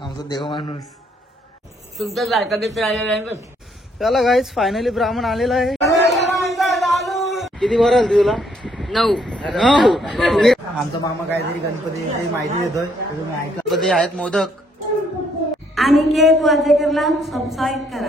आमचा देव माणूस तुमचा लाडका मित्र आलेला आहे बस. चला गाईज फायनली ब्राह्मण आलेला आहे. किती भरल तुला? 9. आमचा मामा काहीतरी गणपतीची माहिती देतोय तुम्ही ऐका. गणपती आहेत मोदक आणि केक वाजेकरला सबस्क्राईब करा.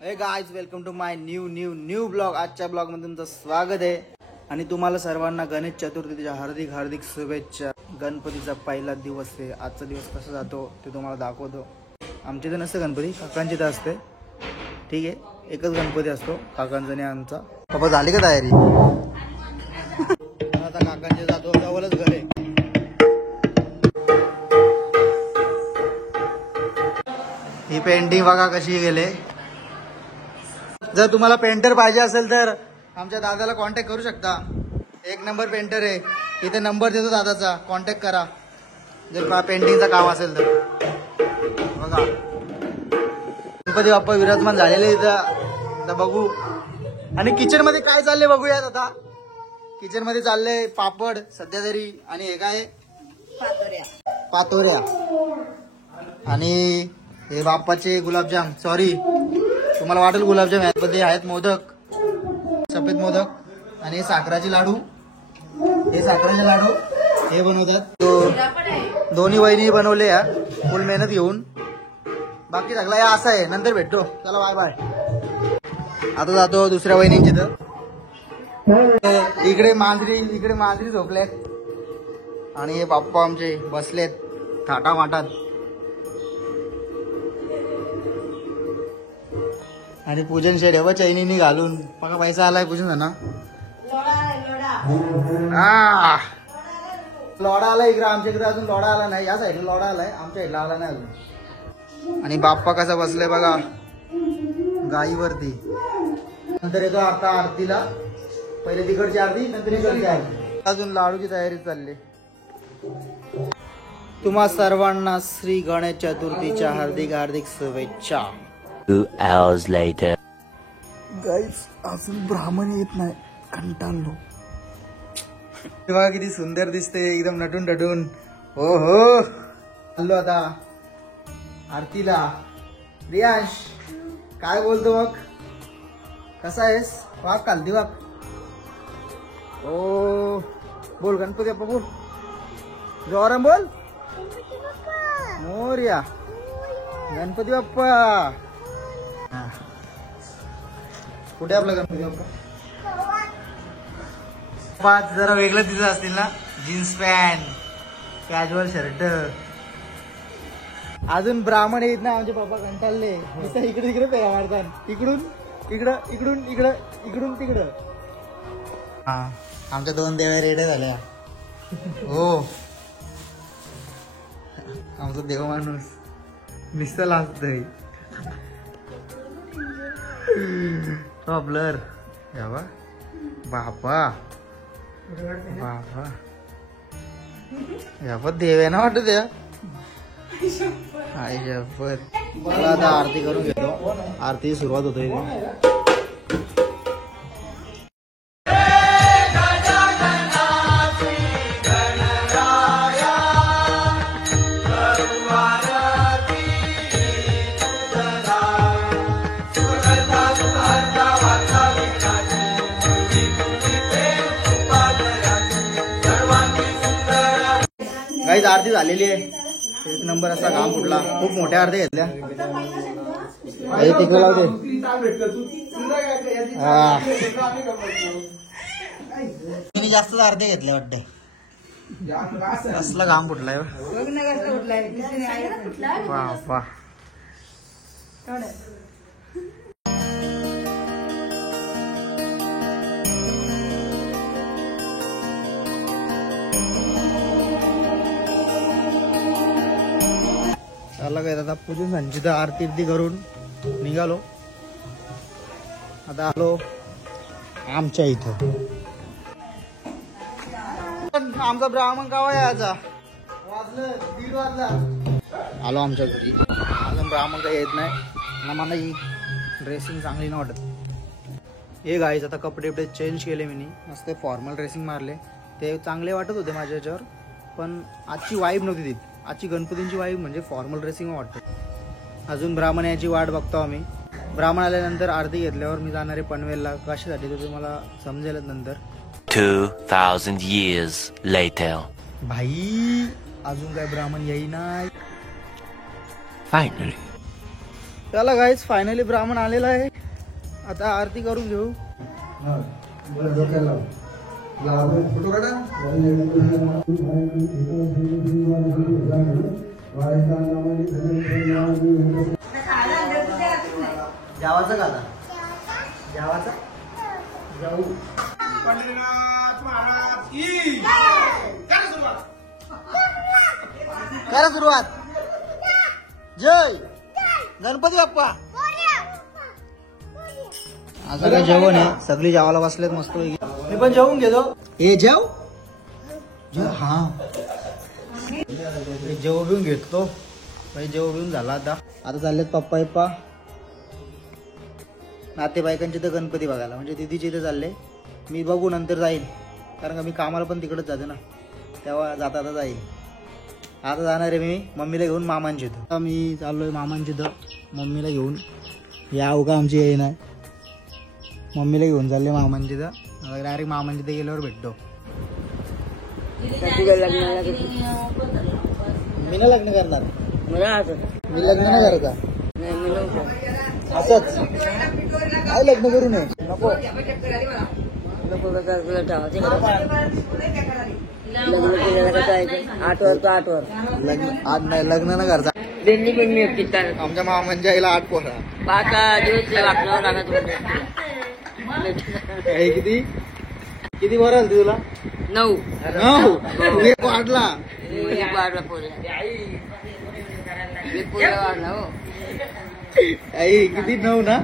Hey guys welcome to my new blog. आजच्या ब्लॉग मध्ये तुमचं स्वागत आहे आणि तुम्हाला सर्वांना गणेश चतुर्थीच्या हार्दिक शुभेच्छा. गणपतीचा पहिला दिवस आहे. आजचा दिवस कसा जातो ते तुम्हाला दाखवतो. आमच्या इथे नसतं गणपती, काकांची इथं असते. ठीक आहे, एकच गणपती असतो काकांचा आणि आमचा. बाबा झाली का तयारी? आता काकांचे जातो, जवळच घर आहे. ही पेंटिंग बघा कशी गेले. जर तुम्हाला पेंटर पाहिजे असेल तर आमच्या दादाला कॉन्टॅक्ट करू शकता. 1 नंबर पेंटर आहे. इथे नंबर देतो दादाचा, कॉन्टॅक्ट करा जर पेंटिंगचं काम असेल तर. बघा गणपती बाप्पा विराजमान झालेले इथं. आता बघू. आणि किचन मध्ये काय चाललंय बघूयात. आता किचन मध्ये चाललंय पापड सध्या तरी. आणि हे काय पातोऱ्या. आणि हे बाप्पाचे गुलाबजाम. सॉरी तुम्हाला वाटेल गुलाबजाम यामध्ये आहेत मोदक, सफेद मोदक. आणि साखराचे लाडू. हे साखराचे लाडू हे बनवतात. दोन्ही वहिनी बनवले या फुल मेहनत घेऊन. बाकी सगळा या असा आहे. नंतर भेटतो. चला बाय बाय. आता जातो दुसऱ्या वहिनींची तर. इकडे मांजरी झोपलेत आणि हे बाप्पा आमचे बसलेत थाटा माटात. आणि पूजन शेड एवढं चैनीनी घालून बघा. पैसा आलाय पूजन ना. लोडा आलाय इकडे. आमच्या इकडे अजून लोडा आला नाही. या साईडला लोडा आलाय, आमच्या साईडला आला नाही अजून. आणि बाप्पा कसा बसलाय बघा गाईवरती. नंतर येतो आता आरतीला. पहिले तिकडची आरती नंतर इकडची आरती. अजून लाडूची तयारी चालली. तुम्हा सर्वांना श्री गणेश चतुर्थीच्या हार्दिक शुभेच्छा. 2 hours later. गाईज अजून ब्राह्मण येत नाही, कंटाळलो. तेव्हा किती सुंदर दिसते एकदम नटून. हो हो चाललो आता आरतीला. रियांश काय बोलतो मग? कसा आहेस? वाघ कालदी वाघ. ओ बोल गणपती बाप्पा बोल. जोराम बोल. मोरया गणपती बाप्पा. कुठे आपला गणपती बाप्पा? पाच जरा वेगळं दिसत असतील ना. Jeans pant, casual shirt. अजून ब्राह्मण येत ना आमचे पप्पा कंटाळले. इकडे तिकडे पेया मारतात. इकडून तिकडं. हा आमच्या 2 देव्या रेड्या झाल्या. हो आमचा देव माणूस नुसतं लाजतोय. ब्लर बाबा यापत देव आहे ना वाटत या. मला आता आरती करून घेतो. आरती सुरुवात होते. काहीच आरती झालेली आहे. 1 नंबर असा काम फुटला. खूप मोठ्या आरती घेतल्या. तिकडे लावते. जास्तच आरती घेतल्या वाटते. कसला काम फुटलाय. वा चालला काय आता पूजन संचिता आरती करून निघालो. आता आलो आमच्या इथं. आमचा ब्राह्मण गाव आहे. याचा वाजलं 1:30 वाजला. आलो आमच्या घरी. अजून ब्राह्मण काही येत नाही. मला ही ड्रेसिंग चांगली नाही वाटत. हे गाईज आता कपडे बिपडे चेंज केले मी मस्त फॉर्मल ड्रेसिंग मारले ते चांगले वाटत होते माझ्या ह्याच्यावर पण आजची वाईब नव्हती ती आजची गणपतींची वाईब म्हणजे फॉर्मल ड्रेसिंग वाटतं अजून ब्राह्मण याची वाट बघतो आम्ही ब्राह्मण आल्यानंतर आरती घेतल्यावर मी जाणार आहे पनवेलला कशासाठी ते तुम्हाला समजेलच नंतर 2,000 years later. भाई अजून काय ब्राह्मण येईना Finally. चला गाईज फायनली ब्राह्मण आलेला आहे आता आरती करून घेऊ जावाचं का आता जावाचं जाऊ करा सुरुवात जय गणपती बाप्पा असं काय जेवण आहे सगळी जेवायला बसलेत मस्त मी पण जेवून घेतो हे जेव हा जेव घेऊन घेतो जेव घेऊन झाला आता चाललेत पप्पा पप्पा नातेवाईकांचे तर गणपती बघायला म्हणजे दिदीचे इथे चालले मी बघू नंतर जाईल कारण का मी कामाला पण तिकडेच जाते ना तेव्हा जाता आता जाईल आता जाणार आहे मी मम्मीला घेऊन मामांची इथं आता मी चाललोय मामांची इथं मम्मीला घेऊन याव का आमची येई नाही मम्मीला घेऊन चालले मामांची इथं डायरेक्ट मामांची इथं गेल्यावर भेटतो मी ना लग्न करणार मी लग्न नाही करत का असंच काय लग्न करू नये नको लग्न न करता आमच्या मामांच्या आईला 8 पोरा किती किती बरं आलं तुला 9 एक वाढला आई किती 9 ना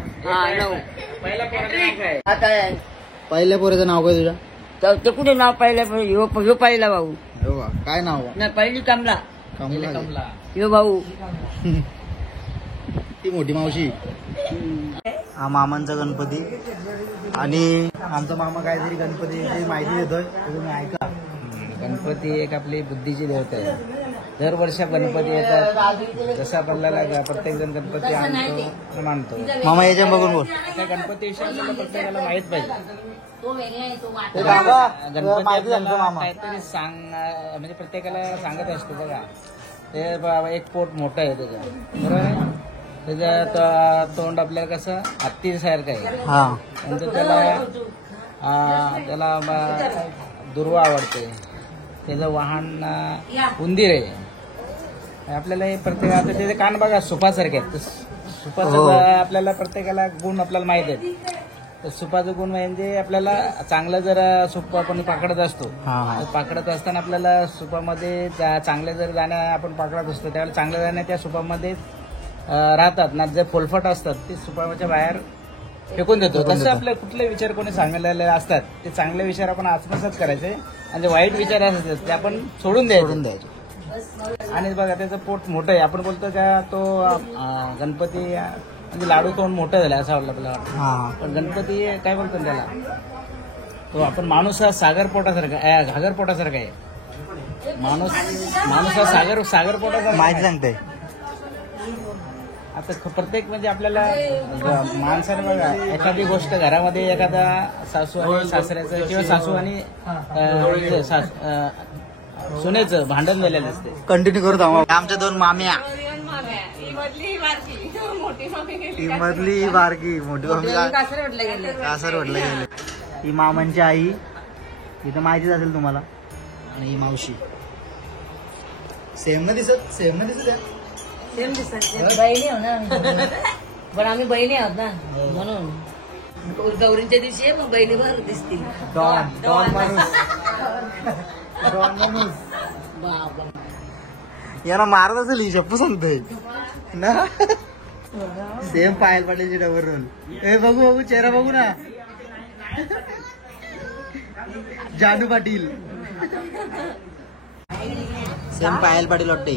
पहिल्या पोराचं नाव काय तुझ्या ते कुठे नाव पाहिलं ह्यो पाहिला भाऊ हो का? काय नाव नाही पहिली कमला कमला ह्यो भाऊ ती मोठी मावशी हा मामांचा गणपती आणि आमचा मामा काहीतरी गणपतीची माहिती देतोय तुम्ही ऐका गणपती एक आपली बुद्धीची देवता आहे दरवर्षी गणपती येतात जसं आपल्याला प्रत्येक जण गणपती आणतो मानतो मामा याच्या बघून बोल त्या गणपती विषयी आपल्याला प्रत्येकाला माहित पाहिजे ते बाबा, गणपती माहिती सांगतो आपल्याला मामा. काहीतरी म्हणजे प्रत्येकाला सांगत असतो बघा ते बाबा एक पोट मोठं आहे त्याचं बरोबर आहे त्याचं तोंड आपल्याला कसं हत्तीसारखं आहे हा नंतर त्याला दुर्वा आवडते त्याचं वाहन उंदीर आहे आपल्याला हे प्रत्येक आता त्याचे कान बघा सुपासारखे आहेत सुपाचं आपल्याला प्रत्येकाला गुण आपल्याला माहित आहेत तर सुपाचं गुण म्हणजे आपल्याला चांगलं जर सुप आपण पाकडत असतो तर पाकडत असताना आपल्याला सुपामध्ये चांगले जर दाणे आपण पाकडत असतो त्यावेळेला चांगले दाणे त्या सुपामध्ये राहतात ना जे फोलफट असतात ते सुपाच्या बाहेर फेकून देतो तसं आपले कुठले विचार कोणी सांगितलेले असतात ते चांगले विचार आपण आत्मसात करायचे आणि जे वाईट विचार असतात ते आपण सोडून द्यायचे आणि बघा त्याचं पोट मोठं आहे आपण बोलतो का तो गणपती म्हणजे लाडू तोंड मोठं झालं असं आपल्याला वाटतं पण गणपती काय बोलतो त्याला तो आपण माणूस हा सागर पोटासारखा घागर पोटासारखा आहे माणूस हा सागर पोटासारखा माहिती सांगते आता प्रत्येक म्हणजे आपल्याला माणसाने बघा एखादी गोष्ट घरामध्ये एखादा सासू आणि सासऱ्याचं किंवा सासू आणि सुनेचं भांडण झालेलं असते कंटिन्यू करू आमच्या 2 माम्या ही मधली बारकी मोठी मामी कासरवडला गेले ही मामांची आई इथं माहितीच असेल तुम्हाला आणि ही मावशी सेम ना दिसत सेम दिसत बहिणी आहोत ना पण आम्ही बहिणी आहोत ना म्हणून गौरींच्या दिवशी आहे मग बहिणी बरोबर दिसतील डॉन माणूस यांना मारत असेल ही शप्पू सांगतोय ना सेम पायल पाटीलची डबल रोल ए बघू चेहरा बघू ना जानू पाटील सेम पायल पाटील वाटते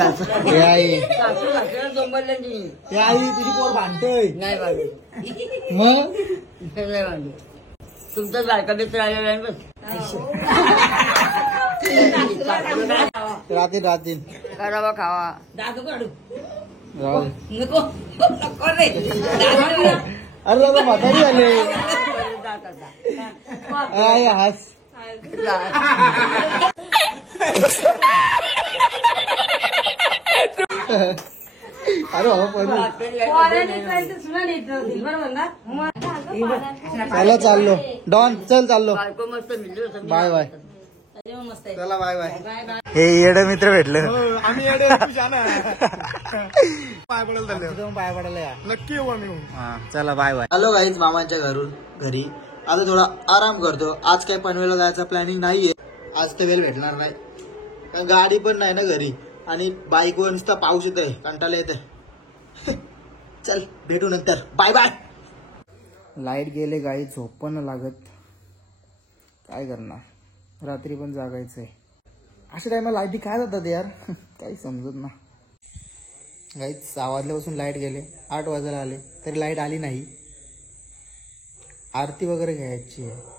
हे आई सासू सासऱ्याला जोंबलले नाही. हे आई तुझी पोर भांडतोय नाही वाढले. मग नाही वाढले. तुमचा बायका मित्र आलेला आहे बस. राहतील करावा खावा. दादू काढू राहू दे. नको नको रे. अरे दादा म्हातारी झाले आई हास अरे हो पडू चला चाललो डॉन चल चाललो बायको मस्त मिळली. बाय बाय मस्त आहे. चला बाय बाय हे येडे मित्र भेटले आम्ही येडे पाय पडेल झाले पाय पडायला या नक्की येऊ आम्ही. हा चला बाय बाय हॅलो गाईज मामांच्या घरी आता थोडा आराम करतो. आज काही पनवेलला जायचं प्लॅनिंग नाहीये. आज तर वेळ भेटणार नाही कारण गाडी पण नाही ना घरी आणि बाईकवर नुसता पाऊस येत आहे कंटाळा येत आहे. चल भेटू नंतर बाय बाय. लाईट गेले गाई झोप पण लागत काय करणार रात्री पण जागायचंय. अशा टायमा लाईटी काय जातात यार काही समजत ना. गाई 6 वाजल्यापासून लाईट गेले 8 वाजायला आले तरी लाईट आली नाही. आरती वगैरे घ्यायची आहे.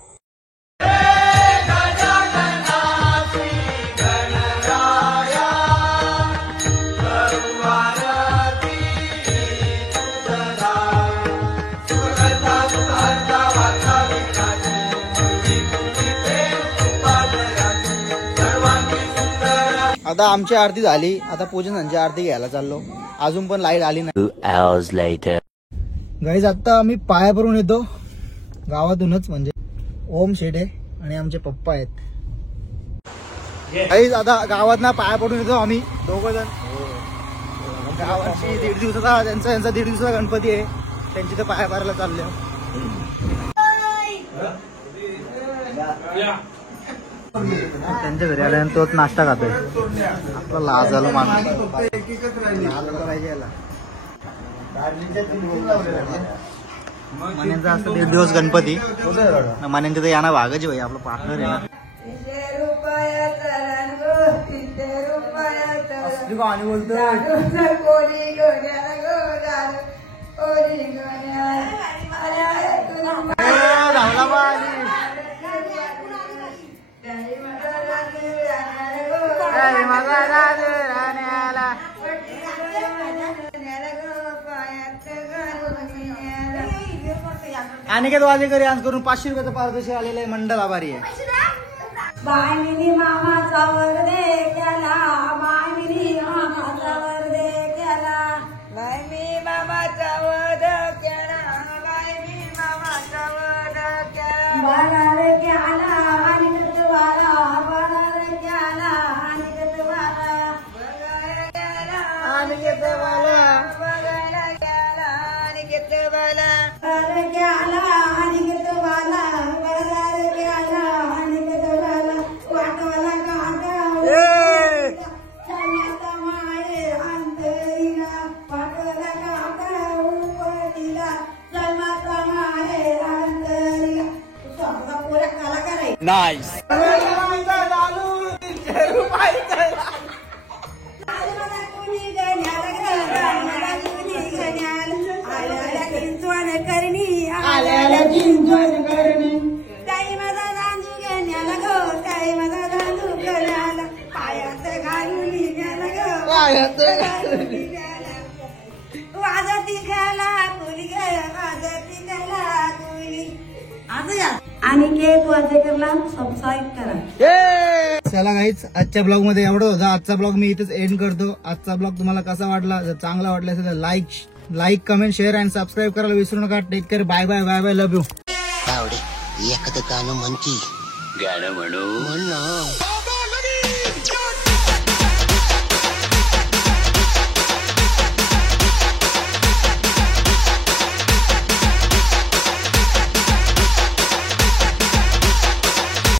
आता आमची आरती झाली. आता पूजनांची आरती घ्यायला चाललो. अजून पण लाईट आली नाही. गाईज आता आम्ही पाया भरून येतो गावातूनच म्हणजे ओम शेडे आणि आमचे पप्पा आहेत. गाईज आता गावात ना पाया पडून येतो आम्ही 2 जण. गावाची 1.5 दिवसाचा त्यांचा 1.5 दिवसाचा गणपती आहे. त्यांची तर पाया पारायला चालले. त्यांच्या घरी आल्यानंतर तोच नाश्ता खातोय. आपला लाज आलो माणूस पाहिजे याला. मान्यांचा असतं 1.5 दिवस गणपती. मान्यांचं तर याना भागच भाई आपलं पार्टनर आहे ना. असली गाणी बोलतोय धावला बा आली. अनिकेत वाजेकर यांस करून 500 रुपयाचा पारितोषिक आलेलं आहे. मंडल आभारी आहे. बायमिनी मामाचा वरदे केला, बायमिनी मामाचा वरदे केला, बायमी मामाचा वध केला. बायमी मामाचा वध केला. बाळार केला आणि कतवाला, बाळार केला आणि कतवाला, बघायला गेला आणि येते मला. बघायला गेला आणि घेतलं बाला. बाळार केला आणि कतवाला, बाळार केला आणि कतवाला, वाटवाला काका सन्याचा माये अंतरीला, वाटवाला काका उपटीला, सन्याचा माये अंतरीला. स्वतः पुरा कलाकार आहे. अनिकेत वाजेकरला सबस्क्राईब करा. चला गाईच आजच्या ब्लॉग मध्ये एवढं होतं. आजचा ब्लॉग मी इथेच एंड करतो. आजचा ब्लॉग तुम्हाला कसा वाटला जर चांगला वाटला असेल तर लाईक कमेंट शेअर आणि सबस्क्राईब करायला विसरू नका. Take care. Bye bye bye bye. Love you. एखादं गाणं म्हणती गाणं म्हणू म्हण